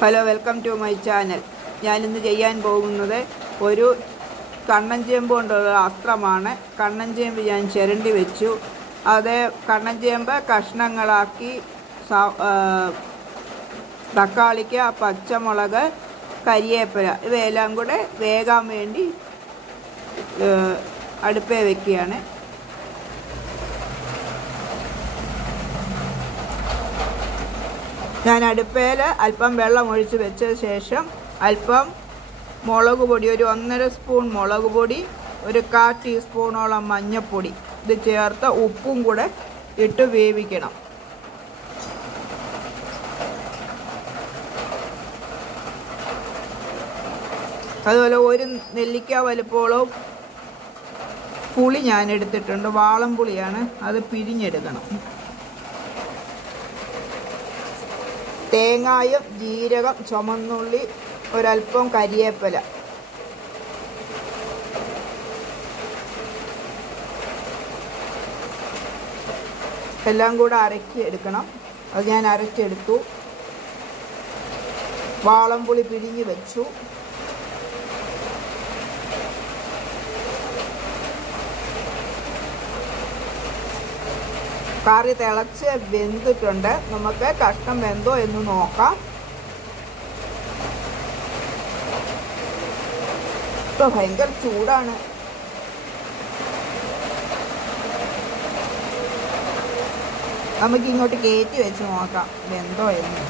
Hello, welcome to my channel. ഞാനിന്ന് ചെയ്യാൻ പോകുന്നത് ഒരു കണ്ണൻ ചേമ്പ് കൊണ്ടുള്ള അസ്ത്രമാണ്. കണ്ണൻ ചേമ്പ് ഞാൻ ചിരണ്ടി വെച്ചു. അത് കണ്ണൻ ചേമ്പ് കഷ്ണങ്ങളാക്കി തക്കാളിക്ക, പച്ചമുളക്, കരിയേപ്പില ഇവയെല്ലാം കൂടെ വേകാൻ വേണ്ടി അടുപ്പേ വെക്കുകയാണ്. ഞാൻ അടുപ്പയിൽ അല്പം വെള്ളം ഒഴിച്ച് വെച്ച ശേഷം അല്പം മുളക് പൊടി, ഒരു 1.5 സ്പൂൺ മുളക് പൊടി, ഒരു 1/4 ടീസ്പൂണോളം മഞ്ഞൾപ്പൊടി ഇത് ചേർത്ത് ഉപ്പും കൂടെ ഇട്ട് വേവിക്കണം. അതുപോലെ ഒരു നെല്ലിക്ക വലുപ്പത്തോളം പുളി ഞാൻ എടുത്തിട്ടുണ്ട്. വാളംപുളിയാണ്, അത് പിഴിഞ്ഞെടുക്കണം. തേങ്ങായും ജീരകം, ചുമന്നുള്ളി, ഒരൽപ്പം കരിയേപ്പില, എല്ലാം കൂടെ അരക്കി എടുക്കണം. അത് ഞാൻ അരച്ചെടുത്തു. വാളംപുളി പിഴിഞ്ഞ് വെച്ചു. കറി തിളച്ച് വെന്തിട്ടുണ്ട്. നമുക്ക് കഷ്ണം വെന്തോ എന്ന് നോക്കാം. ഇപ്പോൾ ഭയങ്കര ചൂടാണ്. നമുക്ക് ഇങ്ങോട്ട് കയറ്റി വെച്ച് നോക്കാം വെന്തോ എന്ന്.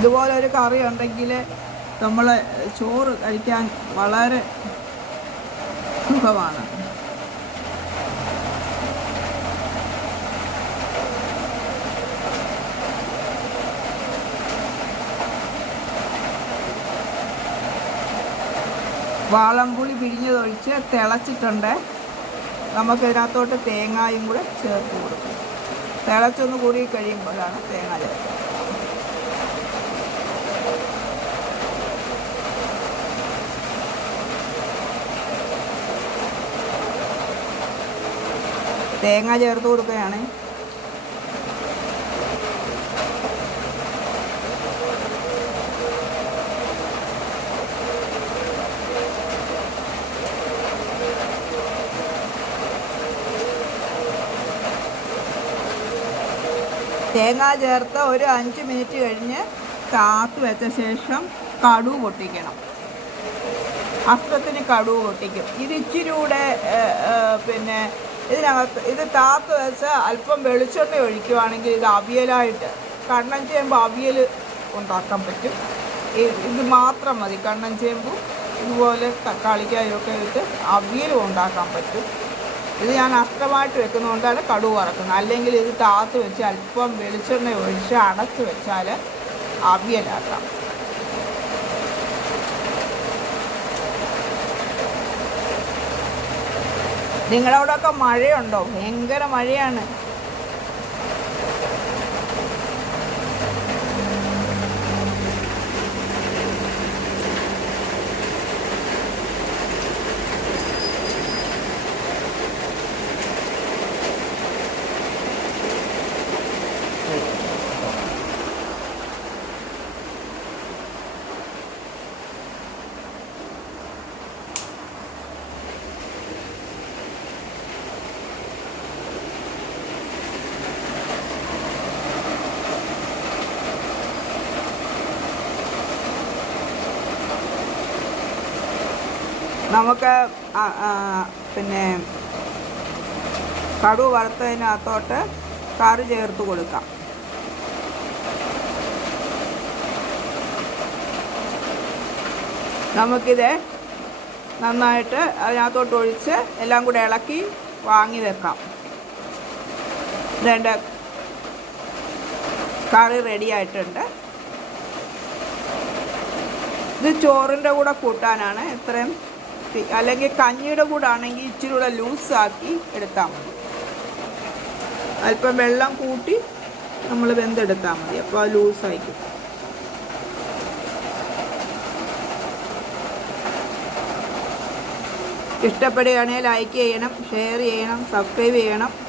ഇതുപോലെ ഒരു കറി ഉണ്ടെങ്കിൽ നമ്മൾ ചോറ് കഴിക്കാൻ വളരെ സുഖമാണ്. വാളംപുളി പിഴിഞ്ഞതൊഴിച്ച് തിളച്ചിട്ടുണ്ട്. നമുക്കിതിനകത്തോട്ട് തേങ്ങായും കൂടെ ചേർത്ത് കൊടുക്കും. തിളച്ചൊന്ന് കൂടി കഴിയുമ്പോഴാണ് തേങ്ങ ചേർക്കുന്നത്. തേങ്ങ ചേർത്ത് കൊടുക്കുകയാണ്. തേങ്ങ ചേർത്ത് ഒരു 5 മിനിറ്റ് കഴിഞ്ഞ് താത്ത് വെച്ച ശേഷം കടുക് പൊട്ടിക്കണം. അസ്ത്രത്തിന് കടുക് പൊട്ടിക്കും. ഇത് ഇച്ചിരി കൂടെ ഇതിനകത്ത് ഇത് താത്ത് വെച്ച് അല്പം വെളിച്ചെണ്ണ ഒഴിക്കുകയാണെങ്കിൽ ഇത് അവിയലായിട്ട്, കണ്ണൻ ചേമ്പ് അവിയൽ ഉണ്ടാക്കാൻ പറ്റും. ഇത് മാത്രം മതി. കണ്ണൻ ചേമ്പും ഇതുപോലെ തക്കാളിക്കായൊക്കെ ഇട്ട് അവിയലും ഉണ്ടാക്കാൻ പറ്റും. ഇത് ഞാൻ അസ്ത്രമായിട്ട് വെക്കുന്നതുകൊണ്ടാണ് കടുക് വറക്കുന്നത്. അല്ലെങ്കിൽ ഇത് താത്ത് വെച്ച് അല്പം വെളിച്ചെണ്ണ ഒഴിച്ച് അടച്ച് വെച്ചാൽ അവിയലാക്കാം. നിങ്ങളവിടെയൊക്കെ മഴയുണ്ടോ? ഭയങ്കര മഴയാണ്. നമുക്ക് കടുക് വറുത്തതിനകത്തോട്ട് കറി ചേർത്ത് കൊടുക്കാം. നമുക്കിത് നന്നായിട്ട് അതിനകത്തോട്ട് ഒഴിച്ച് എല്ലാം കൂടെ ഇളക്കി വാങ്ങി വെക്കാം. ഇതെൻ്റെ കറി റെഡി ആയിട്ടുണ്ട്. ഇത് ചോറിൻ്റെ കൂടെ കൂട്ടാനാണ്. ഇത്രയും അല്ലെങ്കിൽ കഞ്ഞിയുടെ കൂടെ ആണെങ്കിൽ ഇച്ചിരി കൂടെ ലൂസാക്കി എടുത്താൽ മതി. അല്പം വെള്ളം കൂട്ടി നമ്മൾ വെന്തെടുത്താൽ മതി. അപ്പോൾ അത് ലൂസായിരിക്കും. ഇഷ്ടപ്പെടുകയാണെങ്കിൽ ലൈക്ക് ചെയ്യണം, ഷെയർ ചെയ്യണം, സബ്സ്ക്രൈബ് ചെയ്യണം.